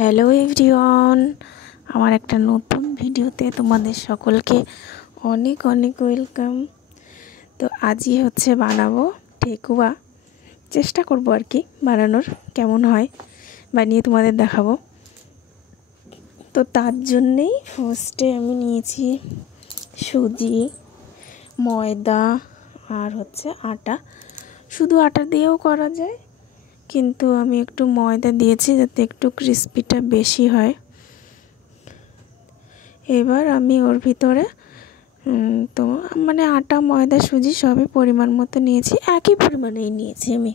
Hello everyone, আমার একটা নতুন ভিডিওতে তোমাদের সকলকে অনেক অনেক ওয়েলকাম। তো আজই হচ্ছে বানাবো ঠেকুয়া, চেষ্টা করব আর কি বানানোর, কেমন হয় বানিয়ে তোমাদের দেখাবো। তো তার জন্যেই ফার্স্টে আমি নিয়েছি সুজি, ময়দা আর হচ্ছে আটা। শুধু আটা দিয়েও করা যায়, কিন্তু আমি একটু ময়দা দিয়েছি যাতে একটু ক্রিস্পিটা বেশি হয়। এবার আমি ওর ভিতরে তো মানে আটা, ময়দা, সুজি সবই পরিমাণ মতো নিয়েছি, একই পরিমাণেই নিয়েছি আমি।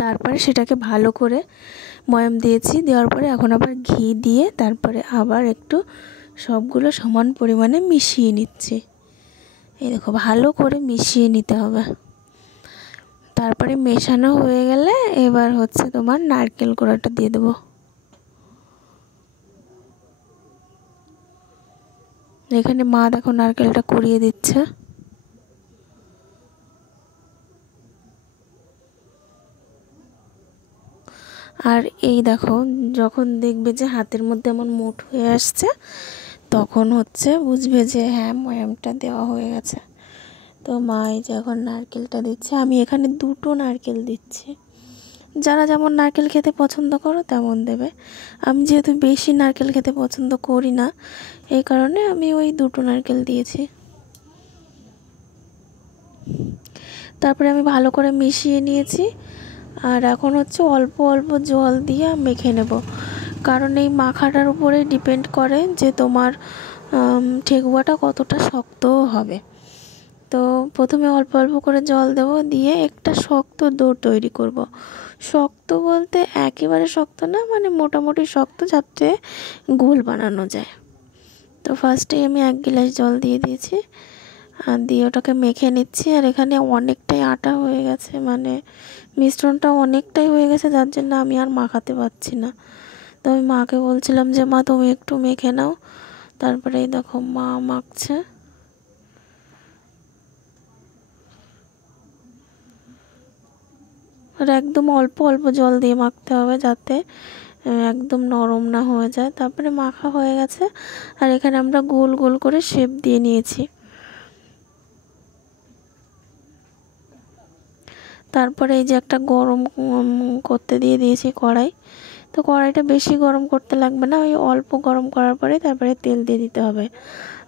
তারপরে সেটাকে ভালো করে ময়াম দিয়েছি, দেওয়ার পরে এখন আবার ঘি দিয়ে তারপরে আবার একটু সবগুলো সমান পরিমাণে মিশিয়ে নিচ্ছি। এই দেখো, ভালো করে মিশিয়ে নিতে হবে। তারপরে মেশানো হয়ে গেলে এবার হচ্ছে তোমার নারকেল কোড়াটা দিয়ে দেবো। এখানে মা দেখো নারকেলটা কুড়িয়ে দিচ্ছে। আর এই দেখো, যখন দেখবে যে হাতের মধ্যে এমন মোট হয়ে আসছে, তখন হচ্ছে বুঝবে যে হ্যাঁ ময়ামটা দেওয়া হয়ে গেছে। তো মা এই যে এখন নারকেলটা দিচ্ছে, আমি এখানে 2টো নারকেল দিচ্ছি। যারা যেমন নারকেল খেতে পছন্দ করো তেমন দেবে। আমি যেহেতু বেশি নারকেল খেতে পছন্দ করি না, এই কারণে আমি ওই 2টো নারকেল দিয়েছি। তারপরে আমি ভালো করে মিশিয়ে নিয়েছি। আর এখন হচ্ছে অল্প অল্প জল দিয়ে মেখে নেব, কারণ এই মাখাটার উপরে ডিপেন্ড করে যে তোমার ঠেকুয়াটা কতটা শক্ত হবে। তো প্রথমে অল্প অল্প করে জল দেব, দিয়ে একটা শক্ত ডো তৈরি করব। শক্ত বলতে একেবারে শক্ত না, মানে মোটামুটি শক্ত, যাতে গোল বানানো যায়। তো ফার্স্টে আমি 1 গ্লাস জল দিয়ে দিয়েছি, আর দিয়ে ওটাকে মেখে নিচ্ছি। আর এখানে অনেকটাই আটা হয়ে গেছে, মানে মিশ্রণটা অনেকটাই হয়ে গেছে, যার জন্য আমি আর মাখাতে পারছি না। তো আমি মাকে বলছিলাম যে মা তুমি একটু মেখে নাও। তারপরে এই দেখো মা মাখছে। আর একদম অল্প অল্প জল দিয়ে মাখতে হবে, যাতে একদম নরম না হয়ে যায়। তারপরে মাখা হয়ে গেছে, আর এখানে আমরা গোল গোল করে শেপ দিয়ে নিয়েছি। তারপরে এই যে একটা গরম করতে দিয়ে দিয়েছি কড়াই। তো কড়াইটা বেশি গরম করতে লাগবে না, ওই অল্প গরম করার পরে তারপরে তেল দিয়ে দিতে হবে।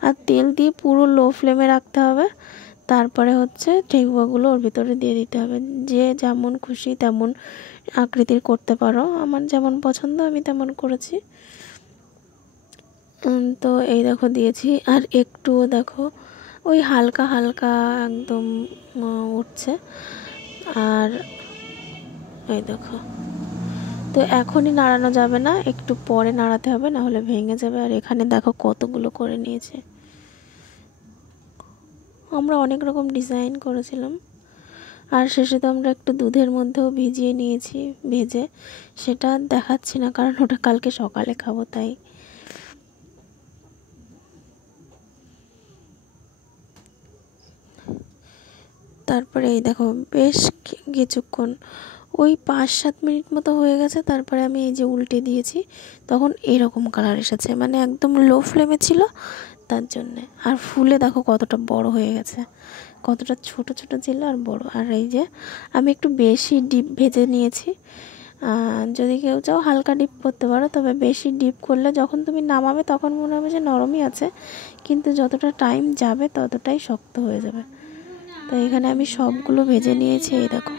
আর তেল দিয়ে পুরো লো ফ্লেমে রাখতে হবে। তারপরে হচ্ছে ঠেকুয়াগুলো ওর ভিতরে দিয়ে দিতে হবে। যে যেমন খুশি তেমন আকৃতির করতে পারো, আমার যেমন পছন্দ আমি তেমন করেছি। তো এই দেখো দিয়েছি, আর একটুও দেখো ওই হালকা হালকা একদম উঠছে। আর এই দেখো, তো এখনই নাড়ানো যাবে না, একটু পরে নাড়াতে হবে, না হলে ভেঙে যাবে। আর এখানে দেখো কতগুলো করে নিয়েছে। আমরা অনেক রকম ডিজাইন করেছিলাম। আর শেষে তো আমরা একটু দুধের মধ্যেও ভিজিয়ে নিয়েছি, ভেজে সেটা দেখাচ্ছি না, কারণ ওটা কালকে সকালে খাবো তাই। তারপরে এই দেখো বেশ কিছুক্ষণ, ওই 5-7 মিনিট মতো হয়ে গেছে। তারপরে আমি এই যে উল্টে দিয়েছি, তখন এরকম কালার এসেছে, মানে একদম লো ফ্লেমে ছিল তার জন্যে। আর ফুলে দেখো কতটা বড় হয়ে গেছে, কতটা ছোট ছোট ছিল আর বড়। আর এই যে আমি একটু বেশি ডিপ ভেজে নিয়েছি। যদি কেউ চাও হালকা ডিপ করতে পারো, তবে বেশি ডিপ করলে যখন তুমি নামাবে তখন মনে হবে যে নরমই আছে, কিন্তু যতটা টাইম যাবে ততটাই শক্ত হয়ে যাবে। তো এখানে আমি সবগুলো ভেজে নিয়েছি। এই দেখো,